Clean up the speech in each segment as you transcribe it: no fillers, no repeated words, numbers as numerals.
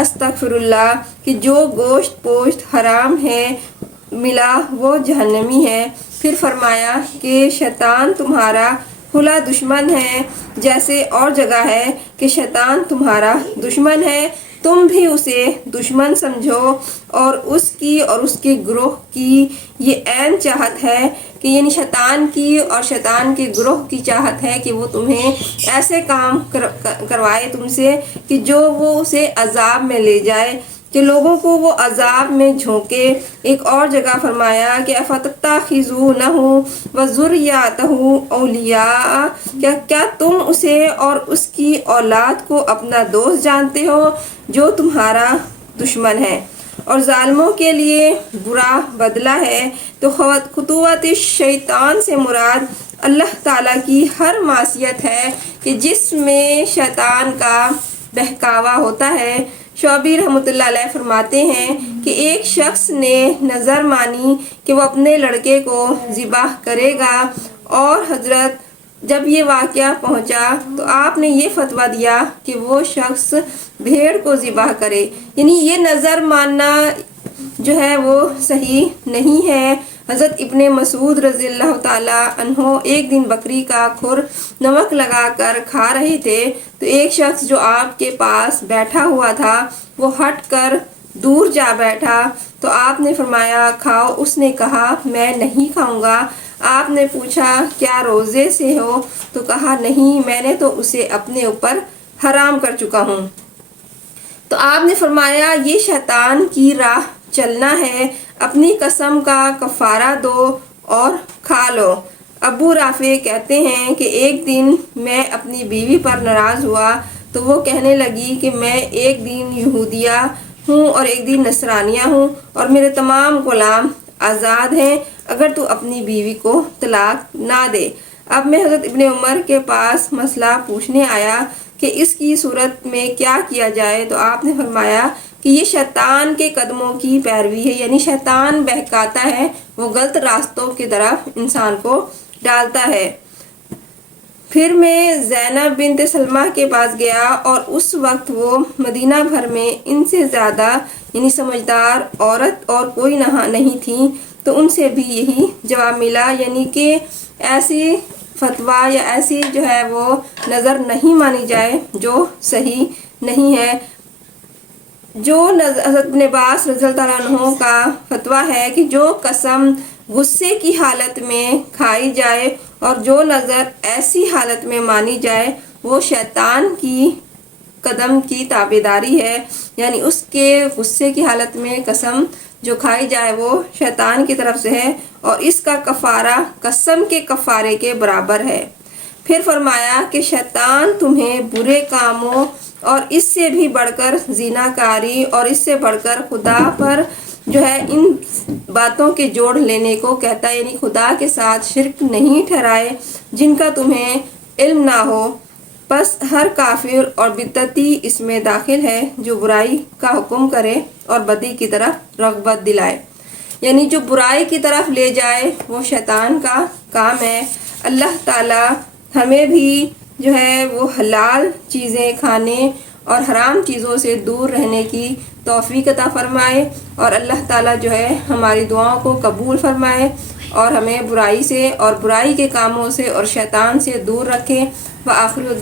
استغفراللہ کہ جو گوشت پوشت حرام ہے ملا وہ جہنمی ہے۔ پھر فرمایا کہ شیطان تمہارا کھلا دشمن ہے، جیسے اور جگہ ہے کہ شیطان تمہارا دشمن ہے، تم بھی اسے دشمن سمجھو، اور اس کی اور اس کے گروہ کی یہ عین چاہت ہے کہ یعنی شیطان کی اور شیطان کے گروہ کی چاہت ہے کہ وہ تمہیں ایسے کام کروائے تم سے کہ جو وہ اسے عذاب میں لے جائے، کہ لوگوں کو وہ عذاب میں جھونکے۔ ایک اور جگہ فرمایا کہ افتتخذونہ وذریتہ اولیاء، کیا تم اسے اور اس کی اولاد کو اپنا دوست جانتے ہو جو تمہارا دشمن ہے، اور ظالموں کے لیے برا بدلہ ہے۔ تو خطوط شیطان سے مراد اللہ تعالیٰ کی ہر معصیت ہے کہ جس میں شیطان کا بہکاوا ہوتا ہے۔ شعبی رحمۃ اللہ علیہ فرماتے ہیں کہ ایک شخص نے نظر مانی کہ وہ اپنے لڑکے کو ذبح کرے گا، اور حضرت جب یہ واقعہ پہنچا تو آپ نے یہ فتویٰ دیا کہ وہ شخص بھیڑ کو ذبح کرے، یعنی یہ نظر ماننا جو ہے وہ صحیح نہیں ہے۔ حضرت ابن مسعود رضی اللہ تعالیٰ عنہ ایک دن بکری کا کھر نمک لگا کر کھا رہے تھے، تو ایک شخص جو آپ کے پاس بیٹھا ہوا تھا وہ ہٹ کر دور جا بیٹھا، تو آپ نے فرمایا کھاؤ، اس نے کہا میں نہیں کھاؤں گا۔ آپ نے پوچھا کیا روزے سے ہو؟ تو کہا نہیں، میں نے تو اسے اپنے اوپر حرام کر چکا ہوں۔ تو آپ نے فرمایا یہ شیطان کی راہ چلنا ہے، اپنی قسم کا کفارہ دو اور کھا لو۔ ابو رافع کہتے ہیں کہ ایک دن میں اپنی بیوی پر ناراض ہوا تو وہ کہنے لگی کہ میں ایک دن یہودیہ ہوں اور ایک دن نصرانیہ ہوں، اور میرے تمام غلام آزاد ہیں، اگر تو اپنی بیوی کو طلاق نہ دے۔ اب میں حضرت ابن عمر کے پاس مسئلہ پوچھنے آیا کہ اس کی صورت میں کیا کیا جائے، تو آپ نے فرمایا کہ یہ شیطان کے قدموں کی پیروی ہے، یعنی شیطان بہکاتا ہے، وہ غلط راستوں کی طرف انسان کو ڈالتا ہے۔ پھر میں زینب بنت سلمہ کے پاس گیا، اور اس وقت وہ مدینہ بھر میں ان سے زیادہ یعنی سمجھدار عورت اور کوئی نہیں تھی، تو ان سے بھی یہی جواب ملا، یعنی کہ ایسی فتویٰ یا ایسی جو ہے وہ نظر نہیں مانی جائے جو صحیح نہیں ہے۔ جو حضرت ابن عباس رضی اللہ عنہ کا فتویٰ ہے کہ جو قسم غصے کی حالت میں کھائی جائے اور جو نظر ایسی حالت میں مانی جائے وہ شیطان کی قدم کی تابعداری ہے، یعنی اس کے غصے کی حالت میں قسم جو کھائی جائے وہ شیطان کی طرف سے ہے، اور اس کا کفارہ قسم کے کفارے کے برابر ہے۔ پھر فرمایا کہ شیطان تمہیں برے کاموں اور اس سے بھی بڑھ کر زنا کاری اور اس سے بڑھ کر خدا پر جو ہے ان باتوں کے جوڑ لینے کو کہتا ہے، یعنی خدا کے ساتھ شرک نہیں ٹھہرائے جن کا تمہیں علم نہ ہو، پس ہر کافر اور بدعتی اس میں داخل ہے جو برائی کا حکم کرے اور بدی کی طرف رغبت دلائے، یعنی جو برائی کی طرف لے جائے وہ شیطان کا کام ہے۔ اللہ تعالی ہمیں بھی جو ہے وہ حلال چیزیں کھانے اور حرام چیزوں سے دور رہنے کی توفیق عطا فرمائے، اور اللہ تعالیٰ جو ہے ہماری دعاؤں کو قبول فرمائے اور ہمیں برائی سے اور برائی کے کاموں سے اور شیطان سے دور رکھے۔ وآخر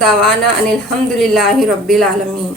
دعوانا ان الحمد للہ رب العالمین۔